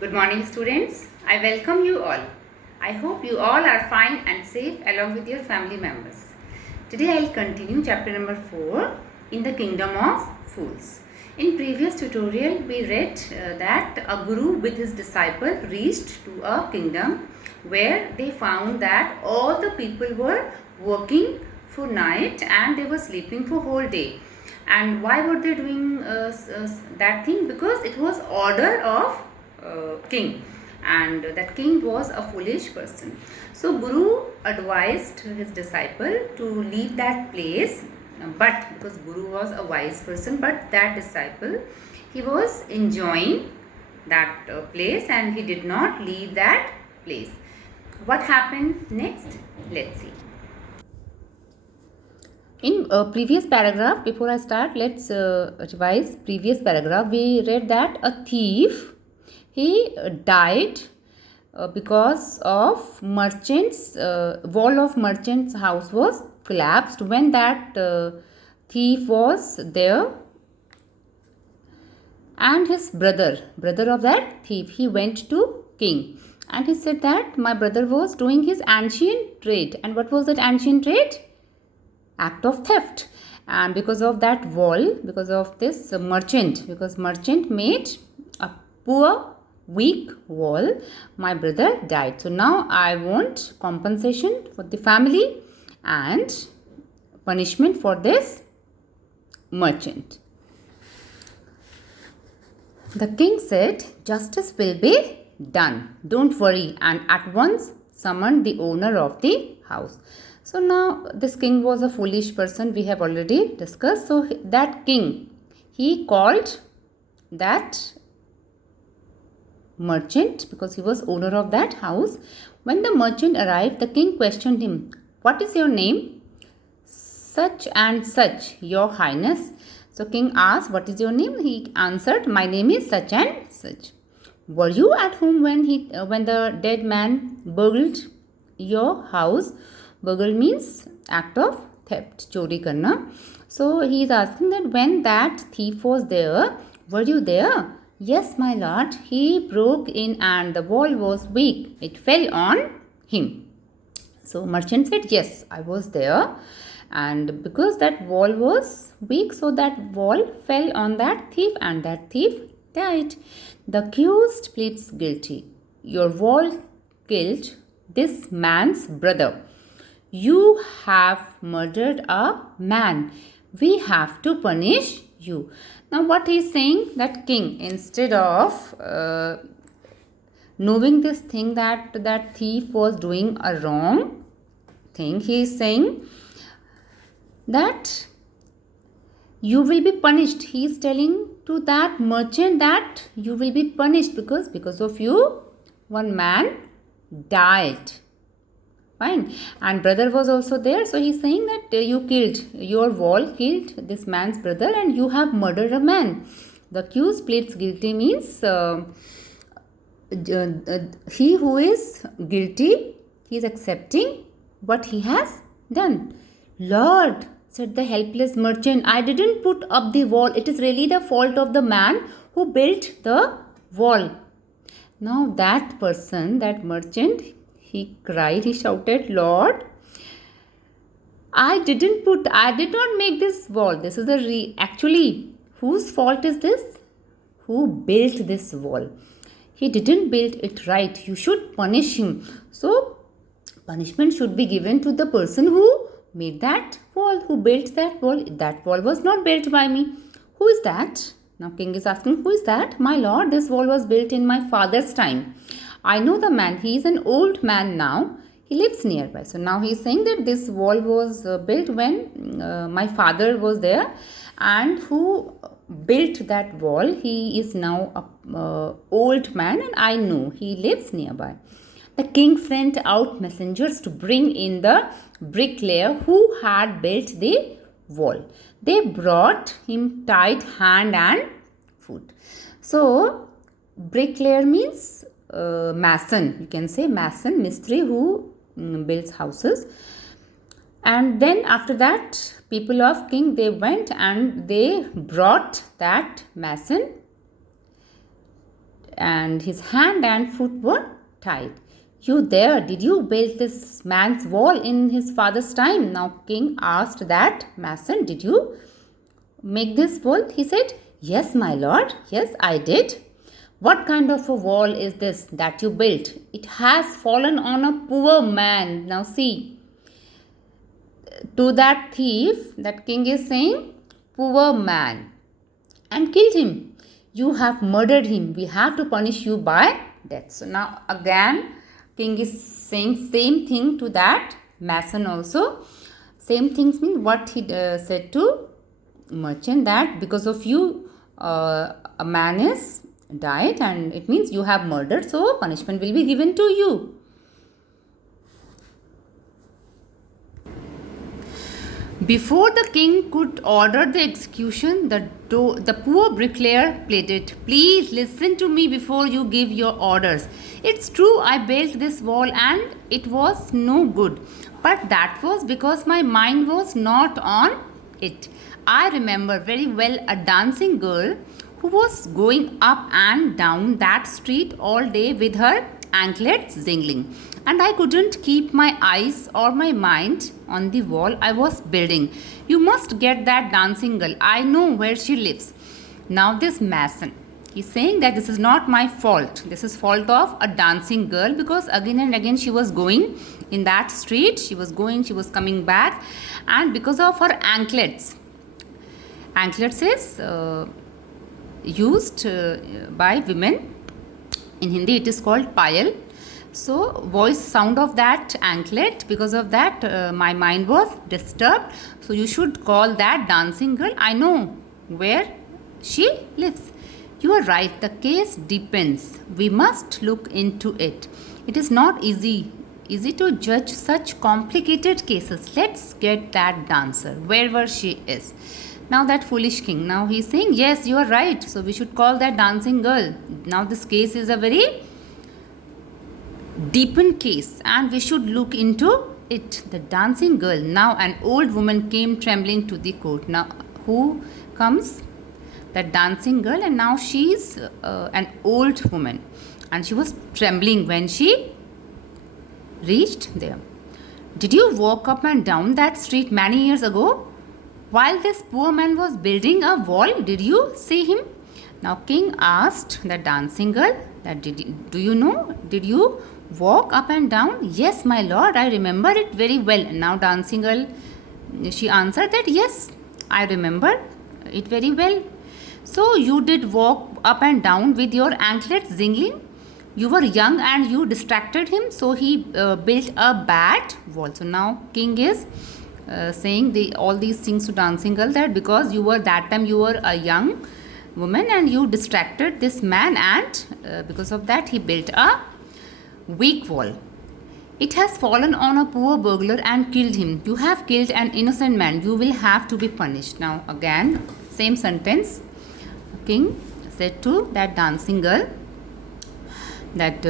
Good morning, students. I welcome you all. I hope you all are fine and safe along with your family members. Today I will continue chapter number 4 in the kingdom of fools. In previous tutorial we read that a guru with his disciple reached to a kingdom where they found that all the people were working for night and they were sleeping for whole day. And why were they doing that thing? Because it was order of king, and that king was a foolish person. So Guru advised his disciple to leave that place, but because Guru was a wise person, but that disciple, he was enjoying that place and he did not leave that place. What happened next? Let's see. In previous paragraph, before I start, let's revise previous paragraph. We read that a thief, he died because of merchant's wall of merchant's house was collapsed when that thief was there, and his brother of that thief, he went to king and he said that my brother was doing his ancient trade. And what was that ancient trade? Act of theft. And because of that wall, because of this merchant, because merchant made a poor weak wall, my brother died. So now I want compensation for the family and punishment for this merchant. The king said, justice will be done, don't worry, and at once summoned the owner of the house. So now this king was a foolish person, we have already discussed. So that king, he called that merchant because he was owner of that house. When the merchant arrived, the king questioned him, what is your name? Such and such, your highness. So king asked, what is your name? He answered, my name is such and such. Were you at home when the dead man burgled your house? Burgle means act of theft, chori karna. So he is asking that when that thief was there, were you there? Yes, my lord. He broke in and the wall was weak. It fell on him. So merchant said, yes, I was there. And because that wall was weak, so that wall fell on that thief and that thief died. The accused pleads guilty. Your wall killed this man's brother. You have murdered a man. We have to punish you. Now what he is saying, that king, instead of knowing this thing that thief was doing a wrong thing, he is saying that you will be punished. He is telling to that merchant that you will be punished because of you one man died. Fine. And brother was also there. So he's saying that your wall killed this man's brother and you have murdered a man. The accused pleads guilty means he who is guilty, he is accepting what he has done. Lord, said the helpless merchant, I didn't put up the wall. It is really the fault of the man who built the wall. Now that person, that merchant, he cried, he shouted, Lord, I did not make this wall. This is actually, whose fault is this? Who built this wall? He didn't build it right. You should punish him. So, punishment should be given to the person who made that wall, who built that wall. That wall was not built by me. Who is that? Now, king is asking, who is that? My lord, this wall was built in my father's time. I know the man. He is an old man now. He lives nearby. So now he is saying that this wall was built when my father was there. And who built that wall, he is now a old man and I know he lives nearby. The king sent out messengers to bring in the bricklayer who had built the wall. They brought him tied hand and foot. So bricklayer means mason, you can say mason, mistri who builds houses. And then after that, people of king, they went and they brought that mason and his hand and foot were tied. You there, did you build this man's wall in his father's time? Now king asked that mason, did you make this wall? He said, yes, my lord, yes, I did. What kind of a wall is this that you built? It has fallen on a poor man. Now see, to that thief, that king is saying, poor man, and killed him. You have murdered him. We have to punish you by death. So now again, king is saying same thing to that mason also. Same things mean what he said to merchant, that because of you a man is died, and it means you have murdered, so punishment will be given to you. Before the king could order the execution, the poor bricklayer pleaded, please listen to me before you give your orders. It's true, I built this wall and it was no good, but that was because my mind was not on it. I remember very well a dancing girl who was going up and down that street all day with her anklets jingling, and I couldn't keep my eyes or my mind on the wall I was building. You must get that dancing girl. I know where she lives. Now this mason, he's saying that this is not my fault. This is fault of a dancing girl, because again and again she was going in that street. She was going, she was coming back, and because of her anklets. Anklets is used by women. In Hindi it is called payal. So voice sound of that anklet, because of that my mind was disturbed. So you should call that dancing girl. I know where she lives. You are right, the case depends. We must look into it. It is not easy to judge such complicated cases. Let's get that dancer wherever she is. Now that foolish king, now he is saying, yes, you are right. So we should call that dancing girl. Now this case is a very deepened case and we should look into it. The dancing girl. Now an old woman came trembling to the court. Now who comes? That dancing girl, and now she is an old woman, and she was trembling when she reached there. Did you walk up and down that street many years ago while this poor man was building a wall? Did you see him? Now king asked the dancing girl that do you know? Did you walk up and down? Yes, my lord, I remember it very well. Now dancing girl, she answered that yes, I remember it very well. So you did walk up and down with your anklets jingling. You were young and you distracted him, so he built a bad wall. So now king is saying all these things to dancing girl, that because you were that time you were a young woman and you distracted this man, and because of that he built a weak wall. It has fallen on a poor burglar and killed him. You have killed an innocent man. You will have to be punished. Now again same sentence. King said to that dancing girl, that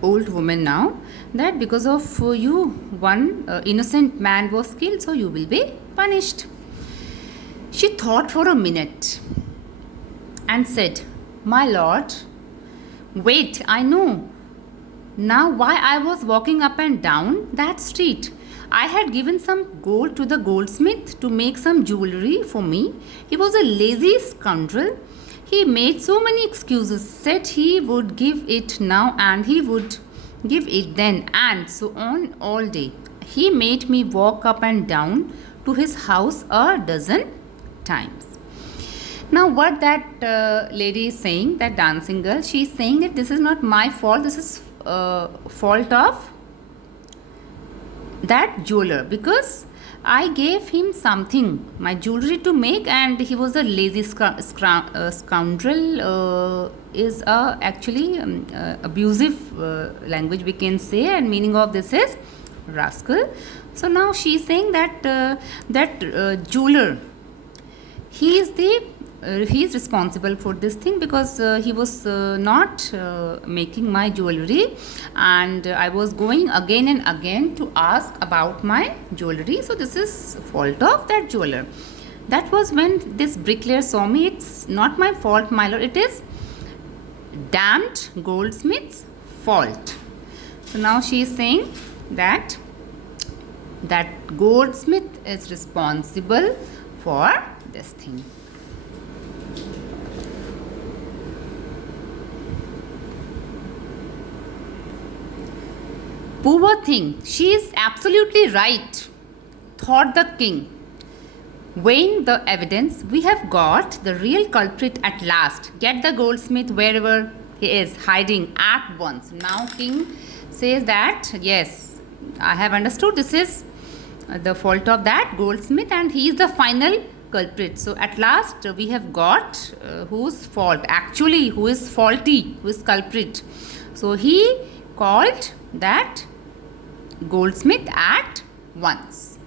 old woman now, that because of you one innocent man was killed, so you will be punished. She thought for a minute and said, my lord, wait, I know now why I was walking up and down that street. I had given some gold to the goldsmith to make some jewelry for me. He was a lazy scoundrel. He made so many excuses, said he would give it now and he would give it then, and so on all day. He made me walk up and down to his house a dozen times. Now what that lady is saying, that dancing girl, she is saying that this is not my fault, this is fault of that jeweler, because I gave him something, my jewelry to make, and he was a lazy scoundrel. Is actually abusive language we can say, and meaning of this is rascal. So now she is saying that jeweler, he is responsible for this thing, because he was not making my jewelry, and I was going again and again to ask about my jewelry. So this is fault of that jeweler. That was when this bricklayer saw me. It's not my fault, my lord. It is damned goldsmith's fault. So now she is saying that goldsmith is responsible for this thing. Poor thing, she is absolutely right, thought the king. Weighing the evidence, we have got the real culprit at last. Get the goldsmith wherever he is hiding at once. Now king says that, yes, I have understood this is the fault of that goldsmith and he is the final culprit. So at last we have got whose fault, actually who is faulty, who is culprit. So he called that goldsmith at once.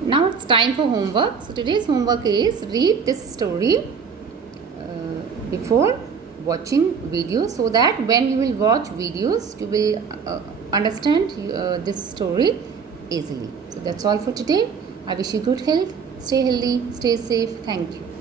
Now it's time for homework. So today's homework is read this story before watching videos, so that when you will watch videos you will understand this story easily. So that's all for today. I wish you good health. Stay healthy, stay safe. Thank you.